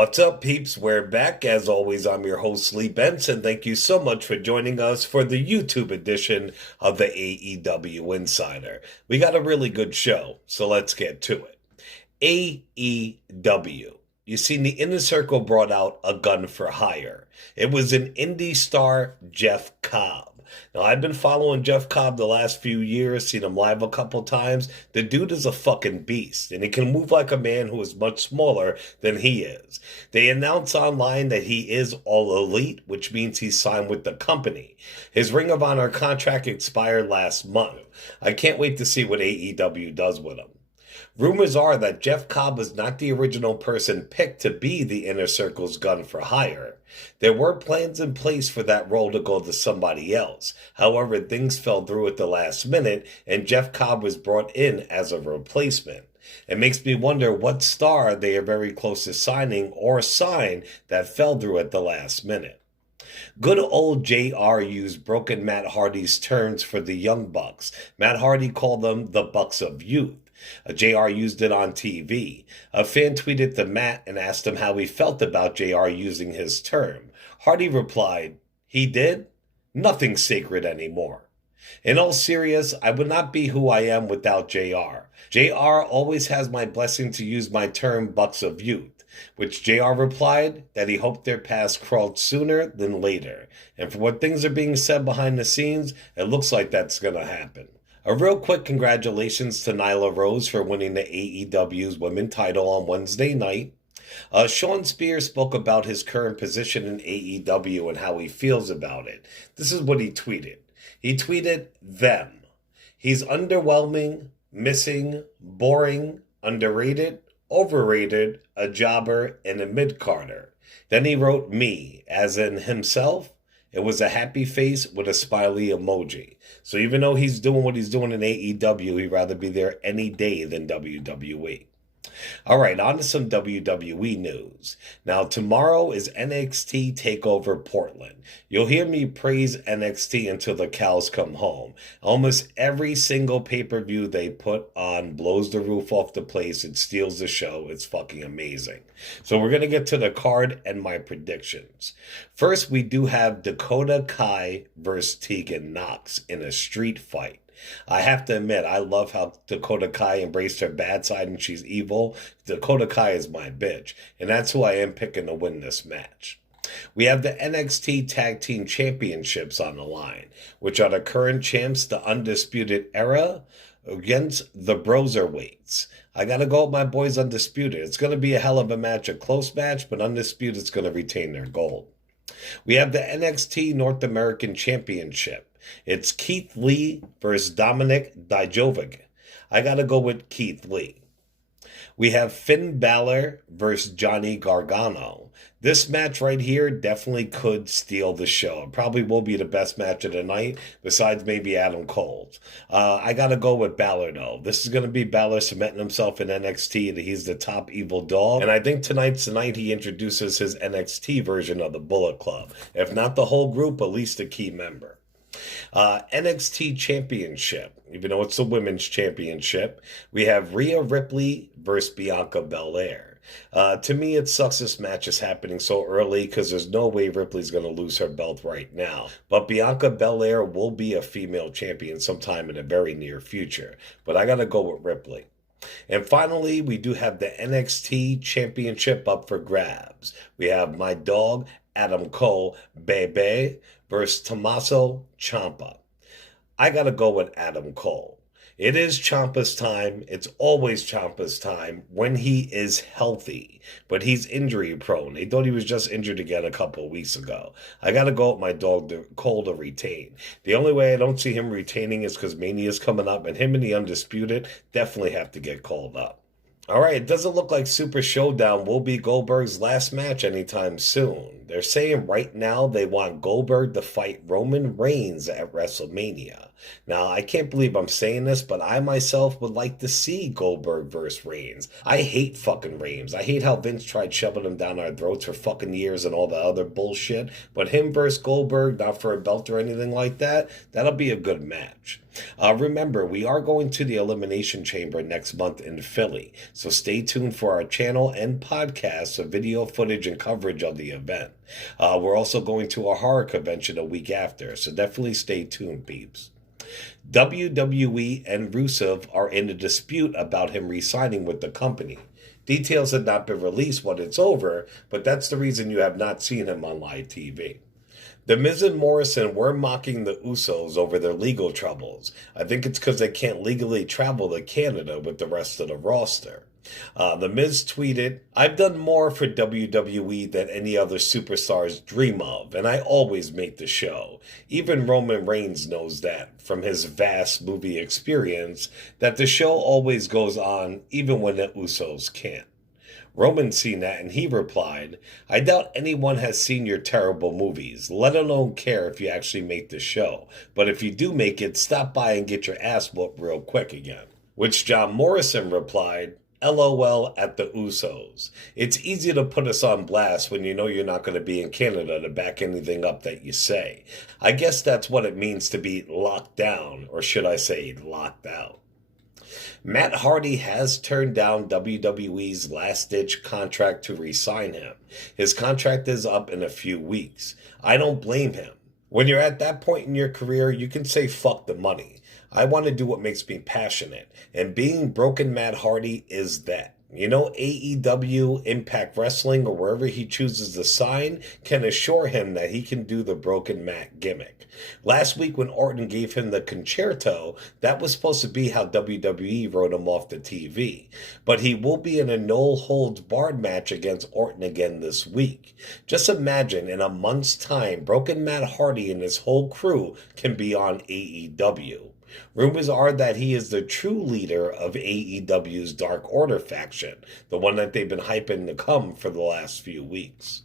What's up, peeps? We're back. As always, I'm your host, Lee Benson. Thank you so much for joining us for the YouTube edition of the AEW Insider. We got a really good show, so let's get to it. AEW. You seen the Inner Circle brought out a gun for hire. It was an indie star, Jeff Cobb. Now, I've been following Jeff Cobb the last few years, seen him live a couple times. The dude is a fucking beast, and he can move like a man who is much smaller than he is. They announce online that he is all elite, which means he's signed with the company. His Ring of Honor contract expired last month. I can't wait to see what AEW does with him. Rumors are that Jeff Cobb was not the original person picked to be the Inner Circle's gun for hire. There were plans in place for that role to go to somebody else. However, things fell through at the last minute, and Jeff Cobb was brought in as a replacement. It makes me wonder what star they are very close to signing or signed that fell through at the last minute. Good old JR used broken Matt Hardy's terms for the Young Bucks. Matt Hardy called them the Bucks of Youth. JR used it on TV. A fan tweeted to Matt and asked him how he felt about JR using his term. Hardy replied, "He did? Nothing's sacred anymore." In all seriousness, I would not be who I am without JR. JR always has my blessing to use my term Bucks of Youth, which JR replied that he hoped their paths crossed sooner than later. And for what things are being said behind the scenes, it looks like that's going to happen. A real quick congratulations to Nyla Rose for winning the AEW's women's title on Wednesday night. Sean Spears spoke about his current position in AEW and how he feels about it. This is what he tweeted. He tweeted, them. He's underwhelming, missing, boring, underrated, overrated, a jobber, and a mid-carder. Then he wrote me, as in himself. It was a happy face with a smiley emoji. So even though he's doing what he's doing in AEW, he'd rather be there any day than WWE. All right, on to some WWE news. Now, tomorrow is NXT Takeover Portland. You'll hear me praise NXT until the cows come home. Almost every single pay-per-view they put on blows the roof off the place. It steals the show. It's fucking amazing. So we're going to get to the card and my predictions. First, we do have Dakota Kai versus Tegan Nox in a street fight. I have to admit, I love how Dakota Kai embraced her bad side and she's evil. Dakota Kai is my bitch, and that's who I am picking to win this match. We have the NXT Tag Team Championships on the line, which are the current champs, the Undisputed Era, against the Broserweights. I got to go with my boys Undisputed. It's going to be a hell of a match, a close match, but Undisputed's going to retain their gold. We have the NXT North American Championship. It's Keith Lee versus Dominic Dijakovic. I got to go with Keith Lee. We have Finn Balor versus Johnny Gargano. This match right here definitely could steal the show. It probably will be the best match of the night, besides maybe Adam Cole's. I got to go with Balor, though. This is going to be Balor cementing himself in NXT, that he's the top evil dog. And I think tonight's the night he introduces his NXT version of the Bullet Club. If not the whole group, at least a key member. NXT Championship, even though it's a women's championship, we have Rhea Ripley versus Bianca Belair. To me, it sucks this match is happening so early because there's no way Ripley's going to lose her belt right now. But Bianca Belair will be a female champion sometime in the very near future. But I got to go with Ripley. And finally, we do have the NXT Championship up for grabs. We have my dog, Adam Cole, Bebe, versus Tommaso Ciampa. I got to go with Adam Cole. It is Ciampa's time. It's always Ciampa's time when he is healthy. But he's injury prone. They thought he was just injured again a couple of weeks ago. I got to go with my dog Cole to retain. The only way I don't see him retaining is because Mania's coming up, and him and the Undisputed definitely have to get called up. All right, it doesn't look like Super Showdown will be Goldberg's last match anytime soon. They're saying right now they want Goldberg to fight Roman Reigns at WrestleMania. Now, I can't believe I'm saying this, but I myself would like to see Goldberg versus Reigns. I hate fucking Reigns. I hate how Vince tried shoving him down our throats for fucking years and all the other bullshit. But him versus Goldberg, not for a belt or anything like that, that'll be a good match. Remember, we are going to the Elimination Chamber next month in Philly, so stay tuned for our channel and podcast of video footage and coverage of the event. We're also going to a horror convention a week after, so definitely stay tuned, peeps. WWE and Rusev are in a dispute about him re-signing with the company. Details have not been released when it's over, but that's the reason you have not seen him on live TV. The Miz and Morrison were mocking the Usos over their legal troubles. I think it's because they can't legally travel to Canada with the rest of the roster. The Miz tweeted, "I've done more for WWE than any other superstars dream of, and I always make the show. Even Roman Reigns knows that, from his vast movie experience, that the show always goes on, even when the Usos can't." Roman seen that and he replied, "I doubt anyone has seen your terrible movies, let alone care if you actually make the show. But if you do make it, stop by and get your ass whooped real quick again." Which John Morrison replied, "LOL at the Usos. It's easy to put us on blast when you know you're not going to be in Canada to back anything up that you say. I guess that's what it means to be locked down, or should I say locked out." Matt Hardy has turned down WWE's last-ditch contract to re-sign him. His contract is up in a few weeks. I don't blame him. When you're at that point in your career, you can say fuck the money. I want to do what makes me passionate, and being broken Matt Hardy is that. You know, AEW, Impact Wrestling, or wherever he chooses to sign can assure him that he can do the broken Matt gimmick. Last week when Orton gave him the concerto, that was supposed to be how WWE wrote him off the TV. But he will be in a no-holds-barred match against Orton again this week. Just imagine, in a month's time, broken Matt Hardy and his whole crew can be on AEW. Rumors are that he is the true leader of AEW's Dark Order faction, the one that they've been hyping to come for the last few weeks.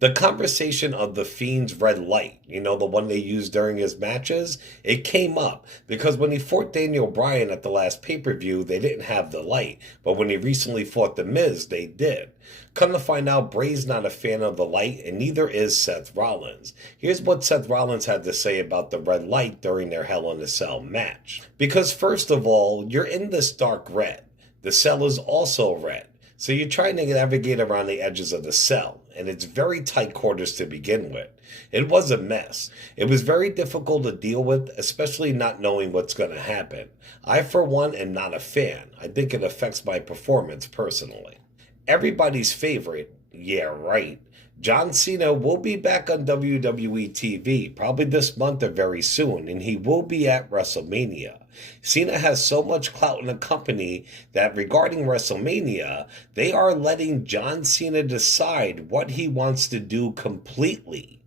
The conversation of the Fiend's red light, you know, the one they used during his matches, it came up because when he fought Daniel Bryan at the last pay-per-view, they didn't have the light, but when he recently fought The Miz, they did. Come to find out, Bray's not a fan of the light, and neither is Seth Rollins. Here's what Seth Rollins had to say about the red light during their Hell in a Cell match. Because first of all, you're in this dark red. The cell is also red. So you're trying to navigate around the edges of the cell, and it's very tight quarters to begin with. It was a mess. It was very difficult to deal with, especially not knowing what's going to happen. I, for one, am not a fan. I think it affects my performance personally. Everybody's favorite, yeah, right, John Cena will be back on WWE TV, probably this month or very soon, and he will be at WrestleMania. Cena has so much clout in the company that regarding WrestleMania, they are letting John Cena decide what he wants to do completely.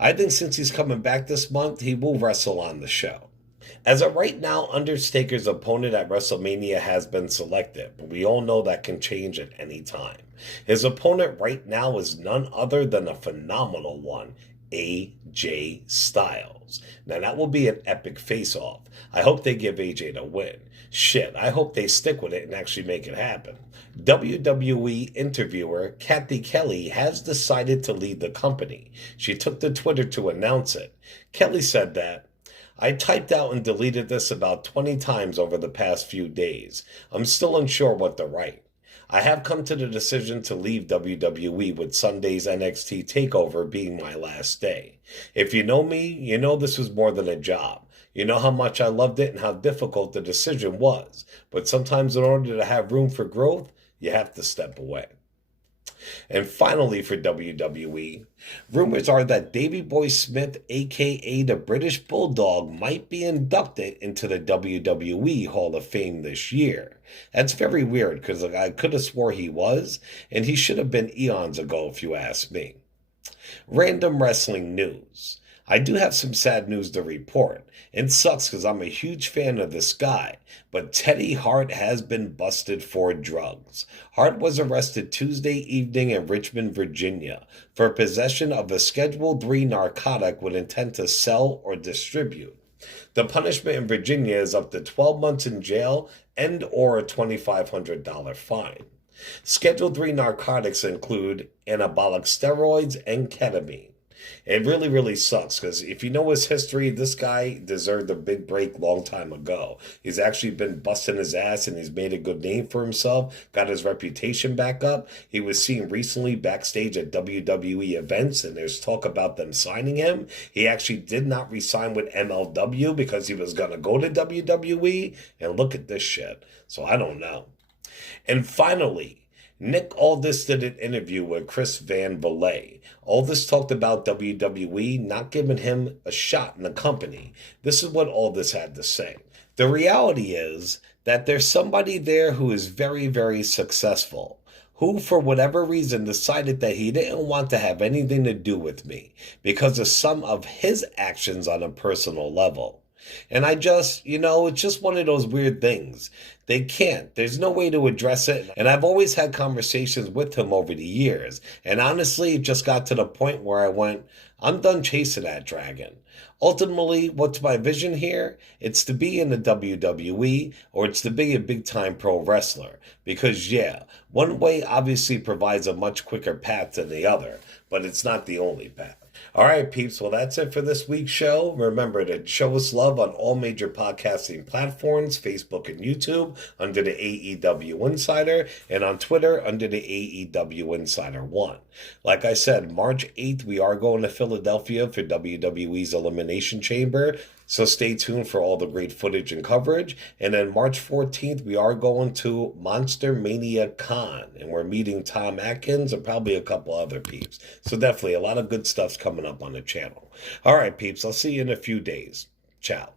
I think since he's coming back this month, he will wrestle on the show. As of right now, Undertaker's opponent at WrestleMania has been selected, but we all know that can change at any time. His opponent right now is none other than a phenomenal one, AJ Styles. Now that will be an epic face-off. I hope they give AJ the win. Shit, I hope they stick with it and actually make it happen. WWE interviewer Cathy Kelley has decided to leave the company. She took to Twitter to announce it. Kelley said that, "I typed out and deleted this about 20 times over the past few days. I'm still unsure what to write. I have come to the decision to leave WWE with Sunday's NXT Takeover being my last day. If you know me, you know this was more than a job. You know how much I loved it and how difficult the decision was. But sometimes in order to have room for growth, you have to step away." And finally for WWE, rumors are that Davey Boy Smith, aka the British Bulldog, might be inducted into the WWE Hall of Fame this year. That's very weird because I could have swore he was, and he should have been eons ago if you ask me. Random wrestling news. I do have some sad news to report. It sucks because I'm a huge fan of this guy, but Teddy Hart has been busted for drugs. Hart was arrested Tuesday evening in Richmond, Virginia, for possession of a Schedule III narcotic with intent to sell or distribute. The punishment in Virginia is up to 12 months in jail and or a $2,500 fine. Schedule 3 narcotics include anabolic steroids and ketamine. It really, really sucks because if you know his history, this guy deserved a big break long time ago. He's actually been busting his ass and he's made a good name for himself, got his reputation back up. He was seen recently backstage at WWE events and there's talk about them signing him. He actually did not re-sign with MLW because he was going to go to WWE, and look at this shit. So I don't know. And finally, Nick Aldis did an interview with Chris Van Vliet. Aldis talked about WWE not giving him a shot in the company. This is what Aldis had to say. The reality is that there's somebody there who is very, very successful, who for whatever reason decided that he didn't want to have anything to do with me because of some of his actions on a personal level. And I just, it's just one of those weird things. They can't. There's no way to address it. And I've always had conversations with him over the years. And honestly, it just got to the point where I went, I'm done chasing that dragon. Ultimately, what's my vision here? It's to be in the WWE or it's to be a big-time pro wrestler. Because, yeah, one way obviously provides a much quicker path than the other, but it's not the only path. All right, peeps. Well, that's it for this week's show. Remember to show us love on all major podcasting platforms, Facebook and YouTube, under the AEW Insider, and on Twitter under the AEW Insider 1. Like I said, March 8th, we are going to Philadelphia for WWE's Elimination Chamber. So stay tuned for all the great footage and coverage. And then March 14th, we are going to Monster Mania Con. And we're meeting Tom Atkins and probably a couple other peeps. So definitely a lot of good stuff's coming up on the channel. All right, peeps. I'll see you in a few days. Ciao.